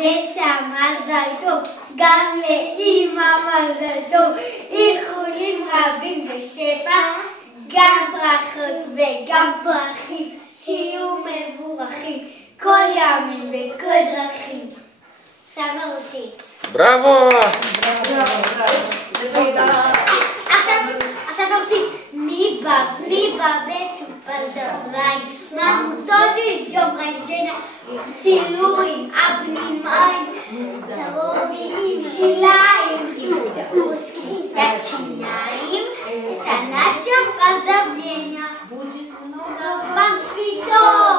בבצע מזל טוב, גם לאמא מזל טוב, איחולים רבים ושפע, גם ברכות וגם פרחים, שיהיו מבורכים כל ימים וכל דרכים. עכשיו ברוסית. בראבו! עכשיו ברוסית. Mi babetу поздравляем, нам тоже ждем рождения, целуем, обнимаем, здоровьем желаем, и русский сочиняем. Это наше поздравление. Будет много вам цветов,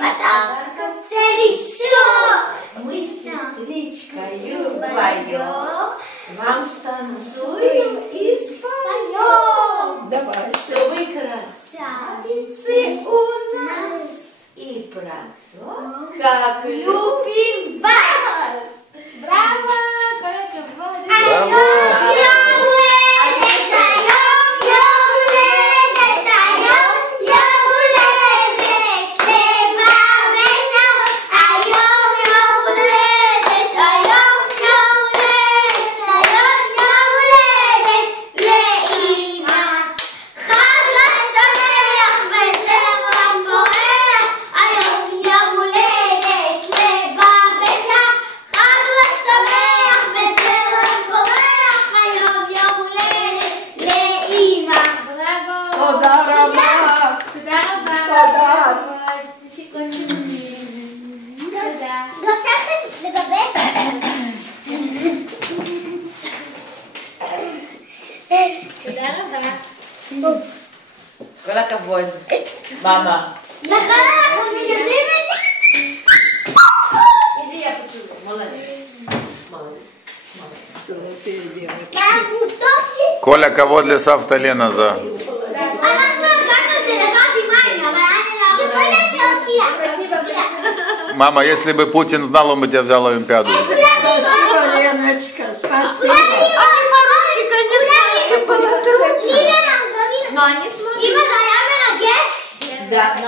подарков целый сок. Мы с сестричкой вдвоем вам станцуем и споем. Давай, что вы красавицы у нас и про то, как любим вас. Браво! Браво! כל הכבוד, מאמה. נכון, אנחנו יודעים את זה. איזה יפצו, כל הכבוד לסבתא לנה זה. אנחנו הגענו את זה לבד עם מים, אבל אני לא יכולה שהוקיע. Мама, если бы Путин знал, он бы тебя взял Олимпиаду. Спасибо, Леночка, спасибо. Они по-русски, конечно, было трудно. Но они смогли. אמא, זה היה מרגש? Да, но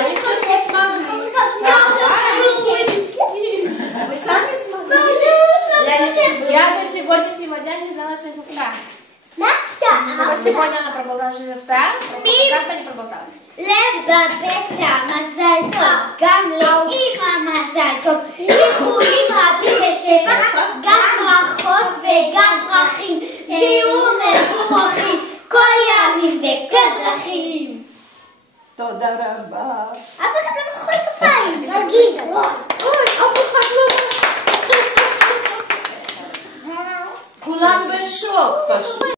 они все-таки смогли. Вы сами смогли? Я до сегодняшнего дня не знала, что это втра. נפתח. Сегодня она пробовала, что это втра, как-то не пробовалась. לבבצע מזל טוב, גם לאמא מזל טוב, איחולים רבים ושפע, גם ברכות וגם פרחים, שיהיו מבורכים כל ימים וכל דרכים. תודה רבה. אף אחד לא מוחא כפיים, רגיל. אוי, אף אחד לא... כולם בשוק פשוט.